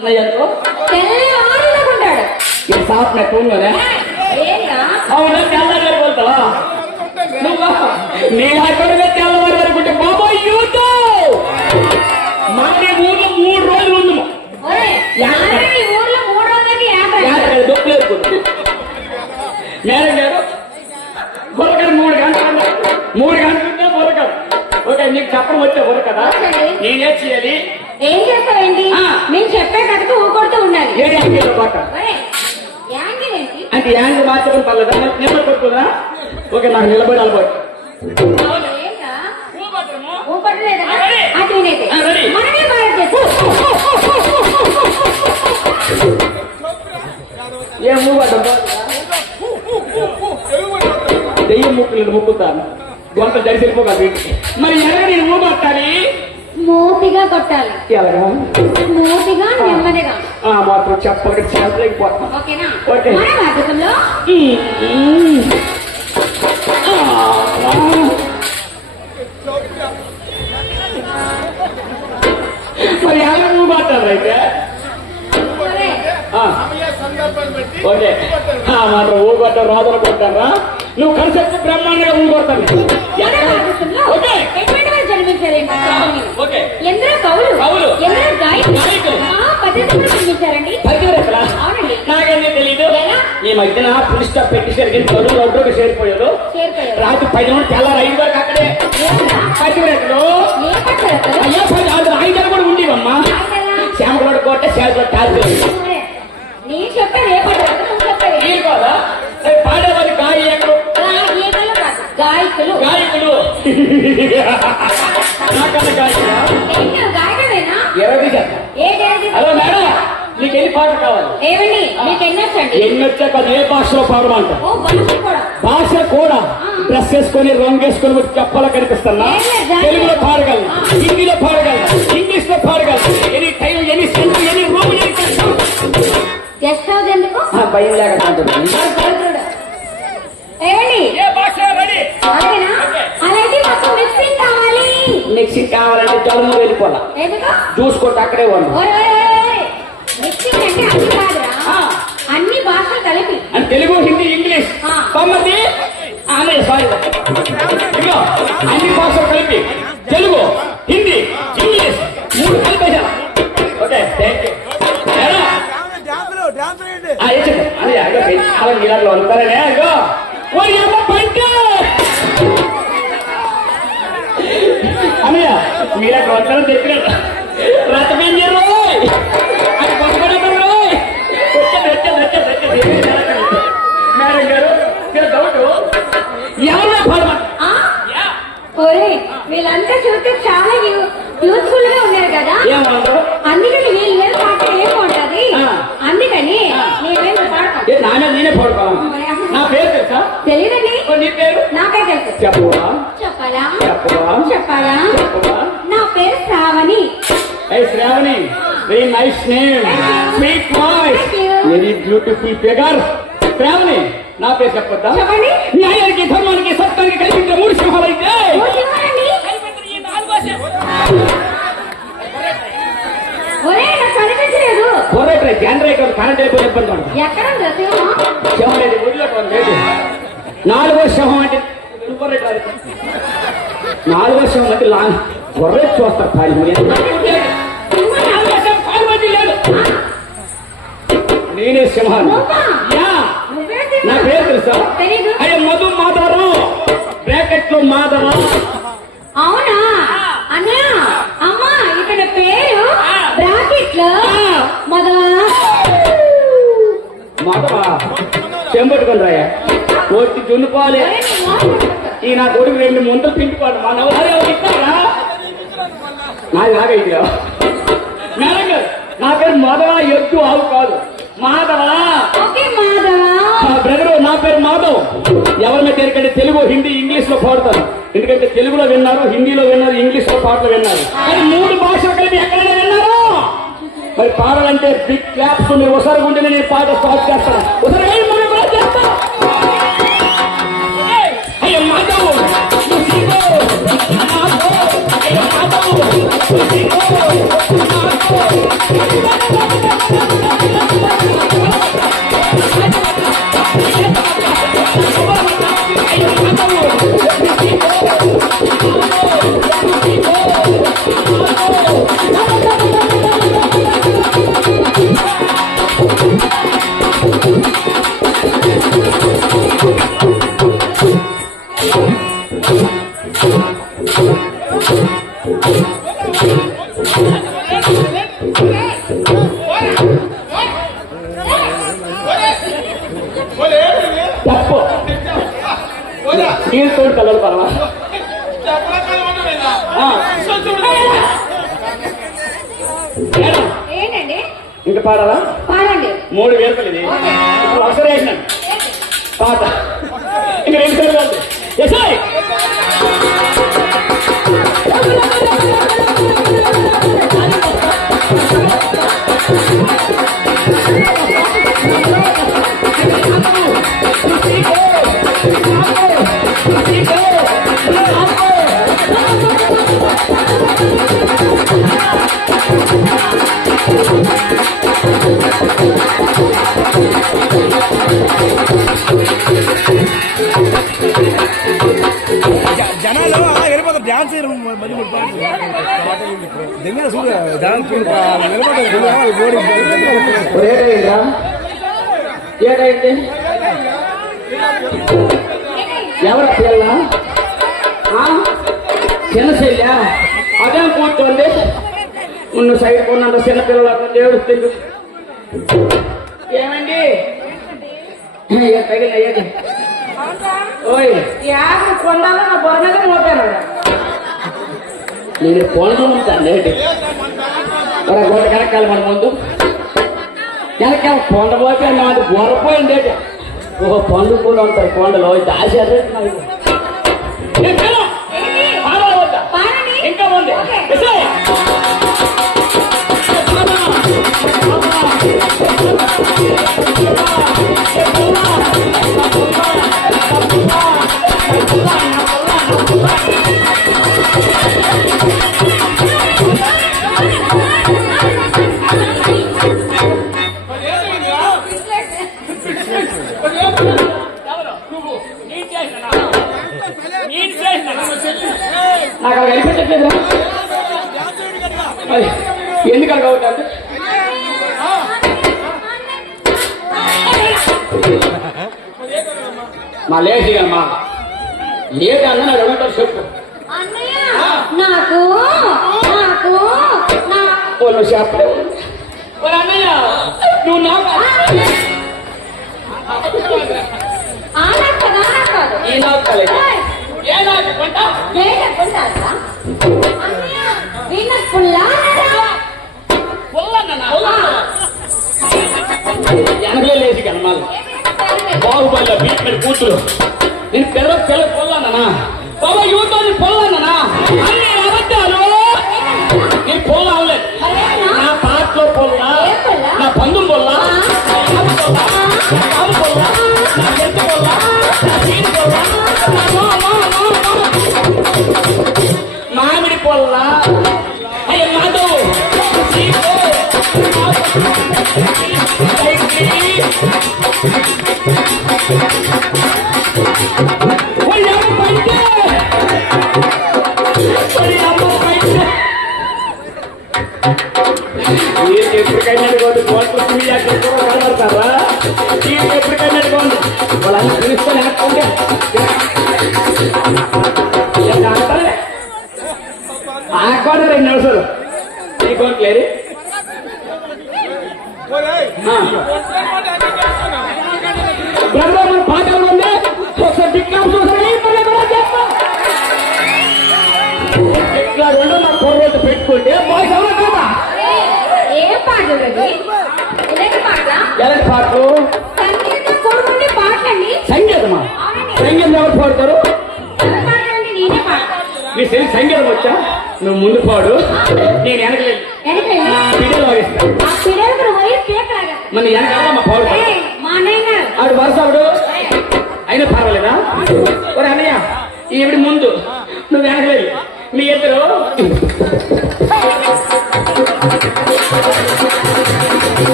అన్నయ్య అనుకో తెల్లవారుకుంటాడు ఈ సాఫ్ నా ఏంటా? అవునా తెల్లవారు వెళ్తావా నువ్వా? నీ అక్కడిగా తెల్లవారు అనుకుంటే బాబా యూత్! మన ఊర్లో మూడు రోజులు ఉందము మూడు గారు గంటలు. మూడు గంటలు ఉంటే బుర్రకడు ఓకే నీకు చెప్పడం వచ్చే వచ్చండి. నేనేం చేయాలి? ఏం చేస్తావేంటి. నేను చెప్పే కథకు ఊకొడుతూ ఉండాలి. అంటే యాంగిల్ మార్చడం పర్లేదా? నిలబడి ఓకే నాకు నిలబడి అలవాటు. నేనైతే. మనమే ఏం మూవడ్డా దెయ్యం ముక్కులు ముక్కుతాను. గొంత జరిసిపోగా మరి ఎలాగ నేను ఊపట్టాలి మూతిగా కొట్టాలి. ఎలాగా మూతిగా నెమ్మదిగా. ఆ మాత్రం చెప్పక చేతలేకపోతున్నాను ఓకేనా? ఓకే. మన మరి ఎలా ఊపట్టాలి అయితే? ఓకే. ఆ మాత్రం ఊగొట్ట రాజులు కొట్టారా నువ్వు కలిసి బ్రహ్మాండంగా ఊగొడతాను ఓకే. ఓకే. ఎందరో కవులు. ఎందరో గాయకులు పద్ధతిలో పరిగెత్తరా అవునండి. నాకేమీ తెలీదు? ఈ మధ్యన పులి స్టాప్ పెట్టేసరికి చదువు రోడ్డుకి చేరిపోయాడు చేరిపోయారు. రాత్రి పది నుండి తెల్లారు ఐదు వరకు అక్కడే. కదా? అయ్యో పది ఆరు ఐదు కూడా ఉండేవమ్మా? శ్యామగడ కోట ఒరేయ్, నేను చెప్పేది ఏ పట్టారు మీకు ఎన్ని వచ్చండి ఎన్ని వచ్చాక ఏ భాషలో పాడమంట భాష కూడా. డ్రెస్ వేసుకొని రంగు వేసుకొని చెప్పాల కనిపిస్తున్నా. తెలుగులో పాడగలను. హిందీలో పాడగలను. ఇంగ్లీష్లో పాడగలను. Any time any cent any room any guest house ఎందుకు? భయం లేకుండా పవిత్రుడు. ఏమండి? ఏ భాష రెడీ. అలాగేనా అలాగే మాకు మిక్సింగ్ కావాలి. మిక్సింగ్ కావాలంటే జలము వెళ్ళిపోలా చూసుకుంటే అక్కడే ఉండు తెలుగు హిందీ ఇంగ్లీష్. తొమ్మిది ఆమె సారీ. ఇదిగో అన్ని భాషలు కలిపి తెలుగు హిందీ ఇంగ్లీష్ మూడు కలిపేసా ఓకే థ్యాంక్ యూ చాలా నీళ్ళలో ఉంటారనే, అగో. ఓరి అమ్మ పంట! అన్నయ్య, మీరు అక్కడ వస్తారని చెప్పినాడు. రథమేంజర్ మేడం గారు, మీరు డౌట్ ఎవరు ఫలం ఆ? ఒరే వీళ్ళంతా చూస్తే చాలా యూత్ఫుల్గా ఉన్నారు కదా? అందుకని వీళ్ళు పాట ఏముంటది. అందుకని పాడతాను నా నేనే పేరు తెలుసా? తెలియదండి ఓ, నీ పేరు? నాకే తెలుసు. చెప్పవా? చెప్పాలా? చెప్పాలా? నా పేరు Shravani. nice name, sweet voice, Thank you. very beautiful figure. Shravani నా పేరు చెప్పొద్దా? చెప్పండి. న్యాయానికి ధర్మానికి సత్యానికి కల్పించిన మూడు కనిపించలేదు పొరట్రే జనరేటర్ కరెంట్ అయిపోయి లేదు. నాలుగో సింహం అంటే నాలుగో సింహం అంటే లా పొర్రెట్ చూస్తారు లేదు? నేనే సింహాన్ని. నా పేరు తెలుసా? అయ్యో మధు మాధవరావు. బ్రాకెట్లో మాధవరావు. అవునా? అన్నయ్య అమ్మా ఇక్కడ పేరు బ్రాకెట్లో మొదల మాధవ చెంబట్టుకుని రాయా. కోటి దున్నుకోవాలి ఈ నా కొడుకు రెండు ముందలు తింటుకోవాలి మా నవరే ఇస్తారా? నాది నాగైతే నా పేరు మాధవ ఎద్దు ఆవు కాదు. మాధవ. ఓకే బ్రదర్ బ్రదరు నా పేరు మాధవ్. ఎవరి మీద ఎందుకంటే తెలుగు హిందీ ఇంగ్లీష్లో పాడతారు. ఎందుకంటే తెలుగులో విన్నారు హిందీలో విన్నారు ఇంగ్లీష్లో పాటలు విన్నారు. కానీ మూడు భాషలు కలిపి ఎక్కడైనా విన్నారు? మరి పాడాలంటే బిగ్ క్లాప్స్ మీరు ఒకసారి ఉంటే నేను పాట స్టార్ట్ చేస్తాను. ఒకసారి అయ్యో మాధవ్. మాధవ్. అయ్యో మాధవ్. నీళ్ళతో కలరు పర్వా. ఏంటండి? ఇంకా పాడాలా? పాడండి. మూడు వేరుకలు ఇది. అవసరం వేసినాను పాట. ఇంకా రెండు సార్లు కాదు. దగ్గర చూడు డాన్స్ వెళ్ళిపోతారు ఏటైందా ఏటైంది ఎవర పిల్ల చిన్న శైల్య అదే కూర్చోండి ఉన్న సైడ్ కొన్నంత చిన్న పిల్లలు దేవుడు తెలుగు ఏమండి ఏ తగిన ఏది ఓయ్ యాభై కొండాలో నా బొరనగా మోపాను నేను ఫోన్లో ఉంటాను ఏంటి మరి గోడ వెనకాల మన ముందు. వెనకాల కొండ పోతే నాది బొరపోయింది ఏంటి ఓ పండు కూడా ఉంటారు కొండలో. దాచారు ఇంకా ఉంది. నాకు అలా కనిపించట్లేదు ఎందుకు అలా అవుతుంది మా లేచి అమ్మా ఏది అన్న నాకు అడుగుతారు చెప్పు అన్నయ్య నాకు నాకు నా ఓ నువ్వు చెప్పలేవు ఓ అన్నయ్య నువ్వు నాకు ఆ నాకు కదా నాకు కాదు ఈ నాకు కలగ ఏ నాకు కొంట ఏంటనుకుంటారా అన్నయ్య వీళ్ళ పుల్లా వెనకలే లేచి కనమాలి బాహుబలి బీట్ కూతురు నేను పిల్ల పిల్ల పొల్లన్నా బాబా యూటోని పొల్లన్నా 我打不过你 పాడతారు? మీ శని సంగీతం వచ్చా? నువ్వు ముందు పాడు. నేను వెనకలేదు పిడలు మన వెనకాల ఆడు వరసాడు అయినా పర్వాలేదా? ఒరే అన్నయ్య ఈవిడ ముందు. నువ్వు వెనకలేదు మీ ఇద్దరు.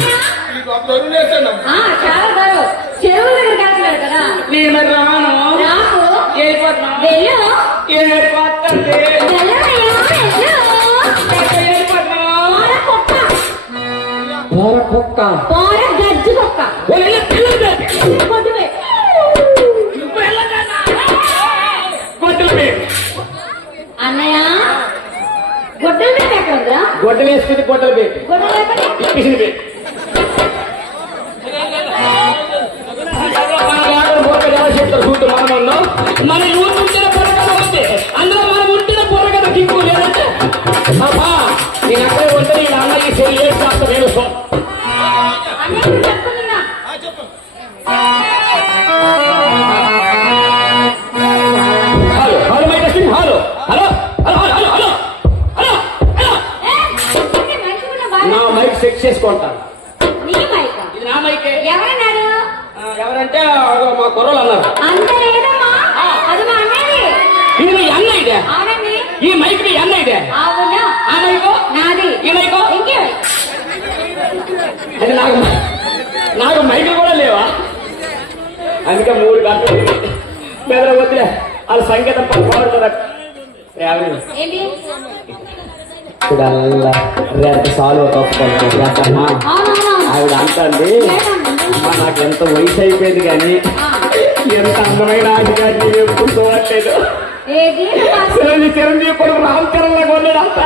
Yeah. కుక్క పోర గజ్జి కుక్క అన్నయ్య గొడ్డలు ఎక్కడ ఉందా గొడ్డలు వేసుకుని గొడ్డలు పెట్టి. అందుకే మూడు గంటలు బెదర వద్దులే వాళ్ళ సంగీతం పాడుతారు ఇప్పుడల్లా రేపు సాల్వ్ తప్పుకుంటున్నా ఆవిడ అంతండి అమ్మ నాకు ఎంత వయసు అయిపోయింది కానీ ఎంత అందమైన కానీ ఎప్పుడు చూడట్లేదు చిరంజీవి చిరంజీవి రామ్ చరణ్ నాకు వండాడు అంత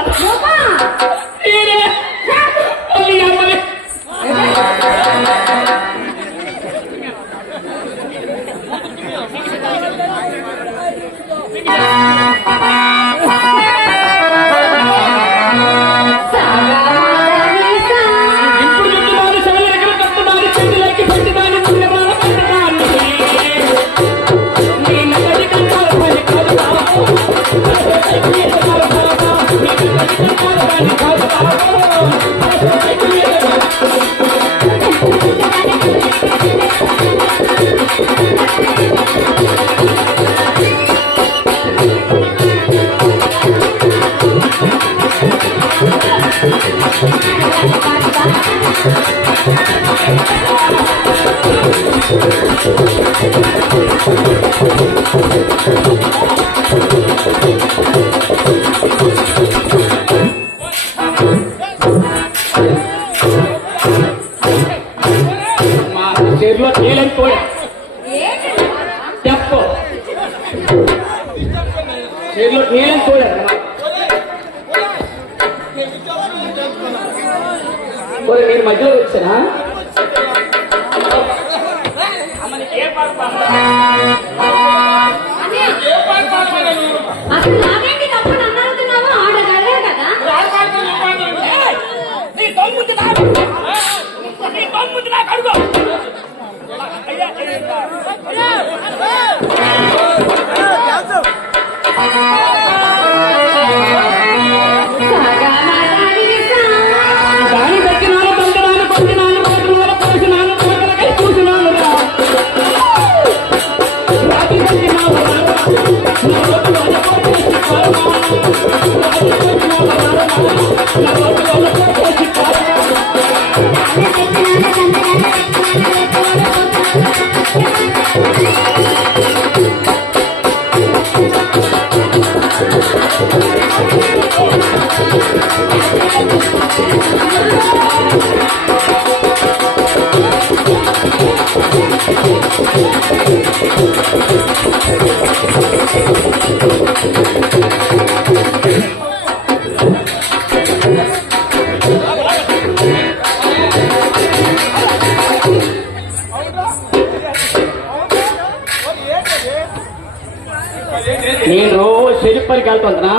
నేను రోజు చెరుకు పనికి వెళ్తుంటనా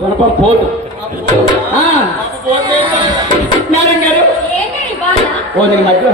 గుణపం పోటు మేడం గారు. మధ్యలో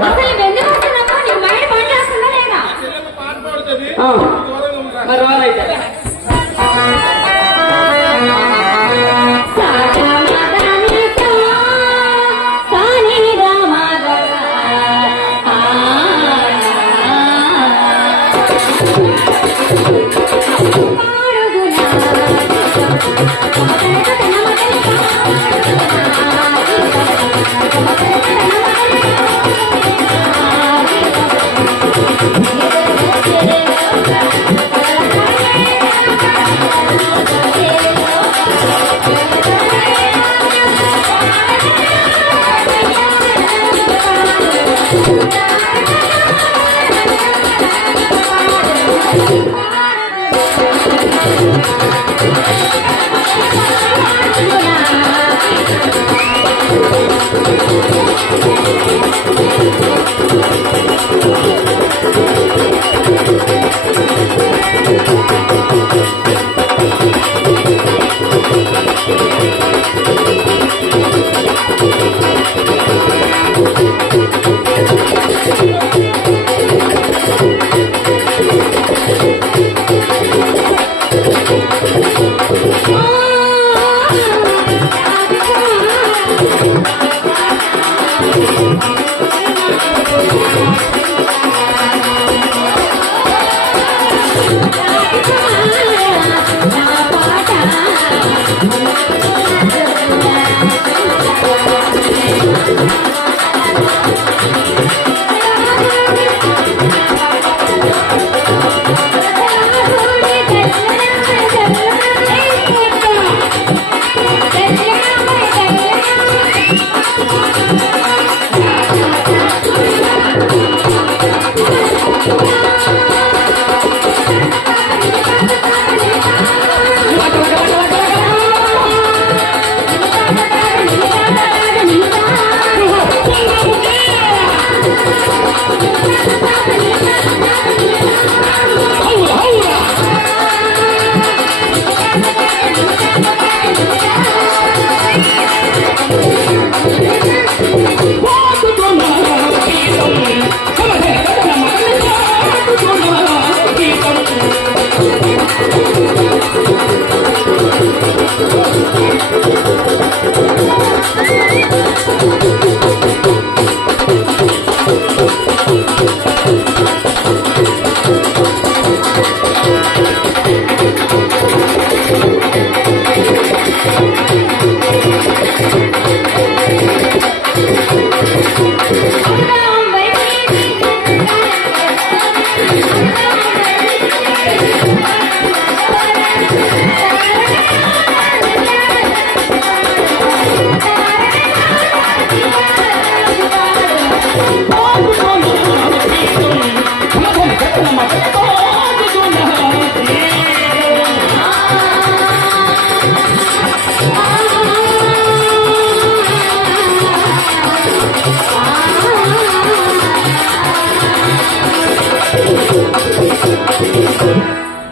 Thank you.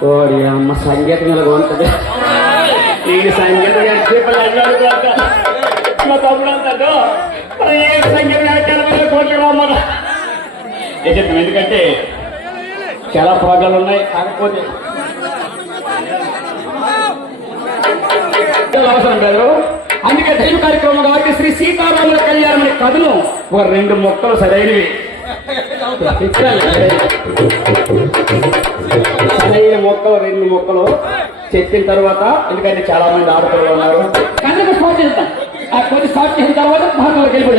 ఓడి అమ్మ సంగీతం ఇలాగ ఉంటుంది నేను సంగీతం మా తమ్ముడు అంటాడు సంగీతం కార్యక్రమంలో ఎందుకంటే చాలా ప్రోగ్రాలు ఉన్నాయి కాకపోతే అవసరం లేదు. అందుకే దైవ కార్యక్రమం కాబట్టి శ్రీ సీతారాముల కళ్యాణం అనే కథను ఒక రెండు మొక్కలు సరైనవి. పదిహేను మొక్కలు రెండు మొక్కలు చెప్పిన తర్వాత ఎందుకంటే చాలా మంది ఆడపిల్లలు ఉన్నారు. కనుక స్టార్ట్ చేద్దాం ఆ స్టార్ట్ చేసిన తర్వాత భాగంలోకి వెళ్ళిపోయి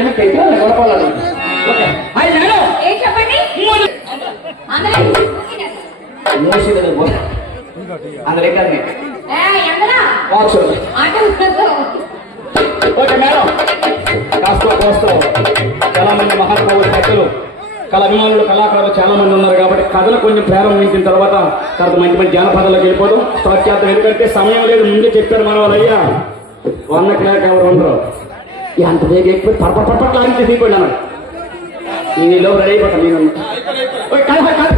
కళ అభిమానులు కళాకారులు చాలా మంది ఉన్నారు కాబట్టి కథలు కొంచెం ప్రారంభించిన తర్వాత తర్వాత మంచి మంచి జానపదాలకు వెళ్ళిపోవడం స్టార్ట్ చేద్దాం ఎందుకంటే సమయం లేదు ముందే చెప్పారు మన వాళ్ళు అయ్యా వన్ క్లాక్ ఎవరు ఉండరు. ఎంత వేగ ఎక్కువ పర్ప పర్పట్లు ఆడించి తీసుకోండి అన్నాడు నేను ఈలో రెడీ అయిపోతాను నేను కథ కథ